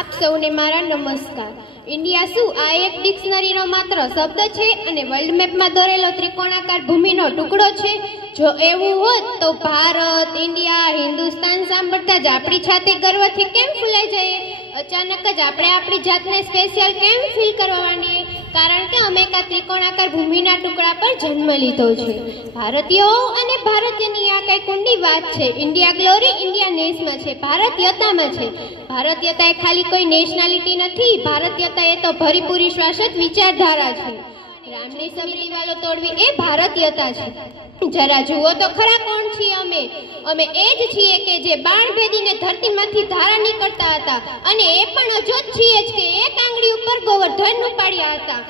આપ સૌને મારા નમસ્કાર. ઇન્ડિયા શું આ એક ડિક્શનરીનો માત્ર શબ્દ છે અને વર્લ્ડ મેપમાં દોરેલો ત્રિકોણાકાર ભૂમિનો ટુકડો છે? જો એવું હોત તો ભારત, ઇન્ડિયા, હિન્દુસ્તાન સાંભળતા જ આપણી છાતી ગર્વથી કેમ ફૂલાઈ જઈએ અચાનક જ આપણે આપણી જાતને સ્પેશિયલ કેમ ફીલ કરવા માંડીએ? કારણ કે અમે એક ત્રિકોણાકાર ભૂમિના ટુકડા પર જન્મ લીધો છે. ભારતીયો અને ભારતીયની આ કઈ કુંડી વાત છે. ઇન્ડિયા ગ્લોરી ઇન્ડિયા નેશમાં છે. ભારતીયતામાં છે. ભારતીયતા એ ખાલી કોઈ નેશનાલિટી નથી. ભારતીયતા એ તો ભરીપૂરી શ્વાસત વિચારધારા છે. રામની સમી દિવાલો તોડવી એ ભારતીયતા છે. જરા જુઓ તો ખરા કોણ છીએ અમે? અમે એ જ છીએ કે જે બાણ ભેદીને ધરતીમાંથી ધારા નીકળતા હતા અને એ પણ અજોત છીએ જ કે એક આંગળી ઉપર ગોવર્ધન ઉપાડ્યા હતા.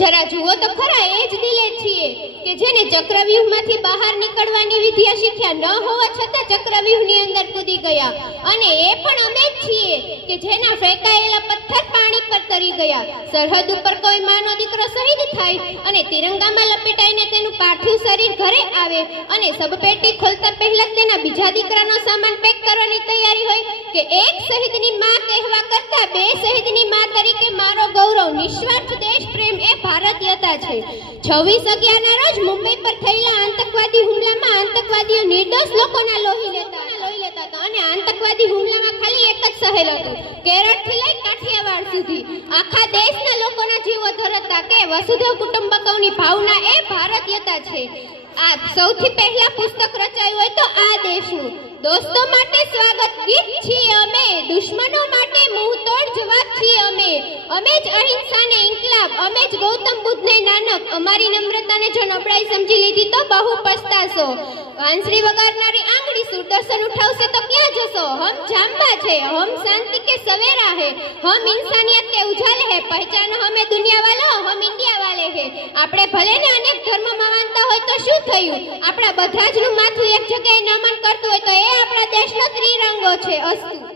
જરા જુઓ તો ખરા એ જ દિલે છીએ કે જેને ચક્રવ્યૂહમાંથી બહાર નીકળવાની વિદ્યા શીખ્યા ન હોવા છતાં ચક્રવ્યૂહની અંદર કૂદી ગયા. અને એ પણ અમે જ છીએ કે જેના ફેંકાયેલા પથ્થર પાણી પર તરી ગયા. સરહદ ઉપર કોઈ માનો દીકરો શહીદ થાય અને તિરંગામાં લપેટાઈને તેનું પાર્થિવ શરીર ઘરે આવે અને સબપેટી ખોલતા પહેલા તેના બીજા દીકરાનો સામાન પેક કરવાની તૈયારી હોય કે એક શહીદની માં કહેવા કરતા બે શહીદની માં તરીકે મારો ગૌરવ નિસ્વાર્થ દેશ પ્રેમ એ ભારતીયતા છે. છવ્વીસ અગિયારના રોજ મુંબઈ પર થયેલા આતંકવાદી હુમલામાં આતંકવાદીઓ નિર્દોષ લોકોના લોહી લેતા લોહી લેતા હતા. અને આતંકવાદી હુમલામાં ખાલી એક સહેલ હતું. કેરળથી લઈ કાઠિયાવાડ સુધી. આખા દેશના લોકોના જીવો ધરતા કે વસુધૈવ કુટુંબકમની ભાવના એ ભારતીયતા છે. આ સૌથી પહેલા પુસ્તક રચાયું હોય તો આ દેશનું. દોસ્તો માટે સ્વાગત ગીત છીએ અમે. દુશ્મનો માટે મુંહતોડ જવાબ છીએ અમે. અમે જ અહિંસાને ઇન્કલાબ. અમે જ ગૌતમ બુદ્ધને નાનક. અમારી નમ્રતાને જો નબળાઈ સમજી લીધી તો બહુ પસ્તાશો. વાંસળી વગાડનારી આંગળી સુદર્શન ઉઠાવશે તો ક્યાં જશો? હમ हम शांति के શાંતિ કે સવેરા હે, હમ ઇન્સાનિયત है ઉજાલે હે, પહેચાન હમે દુનિયા इंडिया હમ है આપણે ભલે ને અનેક ધર્મમાં માનતા હોય તો શું થયું? આપણા બધા જનું માથું એક જગ્યાએ નમન કરતું હોય તો એ આપણા દેશનો ત્રિરંગો છે, અસ્તુ.